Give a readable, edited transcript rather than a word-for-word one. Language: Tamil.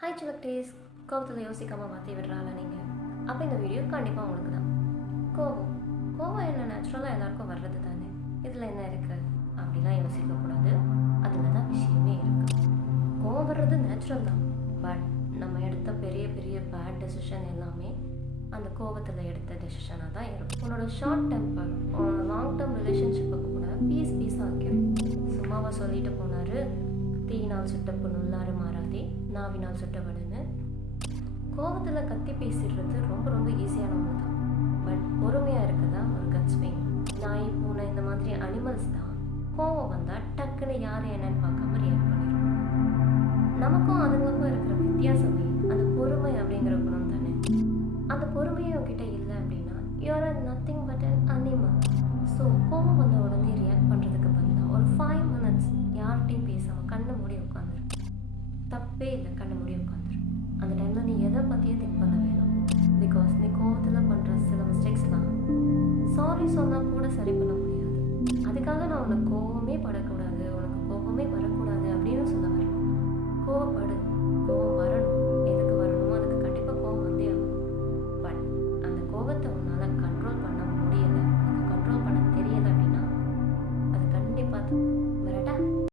ஹாய் சுவக்டேஸ், கோவத்தில் யோசிக்காமல் மாற்றி விடுறாள் நீங்கள். அப்போ இந்த வீடியோ கண்டிப்பாக உங்களுக்கு தான். கோவம் கோவம் என்ன நேச்சுரலாக எல்லாருக்கும் வர்றது தானே. இதில் என்ன இருக்குது அப்படிலாம் யோசிக்கக்கூடாது. அதில் தான் விஷயமே இருக்குது. கோவம் வர்றது நேச்சுரல் தான். பட் நம்ம எடுத்த பெரிய பெரிய பேட் டெசிஷன் எல்லாமே அந்த கோவத்தில் எடுத்த டெசிஷனாக தான் இருக்கும். உன்னோட ஷார்ட் டெம்பர் உன்னோட லாங் டேர்ம் ரிலேஷன்ஷிப்பை கூட பீஸ் ஆக்கிடும். சும்மாவாக சொல்லிட்டு போனார், தீயினால் சுட்ட புண்ணுள்ளாறு மாறாதே நாவினால் சுட்டபடுன்னு. கோவத்தில் கத்தி பேசிடுறது ரொம்ப ரொம்ப ஈஸியான ஒன்று தான். பட் பொறுமையாக இருக்கதா ஒரு கட்ஸ் வேணும். நாய் பூனை இந்த மாதிரி அனிமல்ஸ் தான் கோவம் வந்தால் டக்குன்னு யார் என்னன்னு பார்க்காம ரியாக்ட் பண்ணிடும். நமக்கும் அதுங்களுக்கும் இருக்கிற வித்தியாசமே அந்த பொறுமை அப்படிங்கிற குணம் தானே. அந்த பொறுமையை உங்ககிட்ட இல்லை அப்படின்னா you're nothing but an animal. So கோவம் வந்த உடனே ரியாக்ட் பண்ணுறதுக்கு பதிலாக ஒரு 5 minutes யார்கிட்டையும் பேசாமல் கண்ணை மூடி உட்காந்துரு. தப்பே இல்லை, கண்ணை மூடி உட்காந்துரு. அந்த டைமில் நீ எதை பற்றியும் திங்க் பண்ண வேணாம். பிகாஸ் நீ கோவத்தில் பண்ணுற சில மிஸ்டேக்ஸ்லாம் சாரி சொன்னால் கூட சரி பண்ண முடியாது. அதுக்காக நான் உனக்கு கோவமே படக்கூடாது, உனக்கு கோவமே வரக்கூடாது அப்படின்னு சொல்ல வரல. கோவப்படு, கோவம் வரணும். எதுக்கு வரணுமோ அதுக்கு கண்டிப்பாக கோவம் வந்தே ஆகும். பட் அந்த கோவத்தை உன்னால்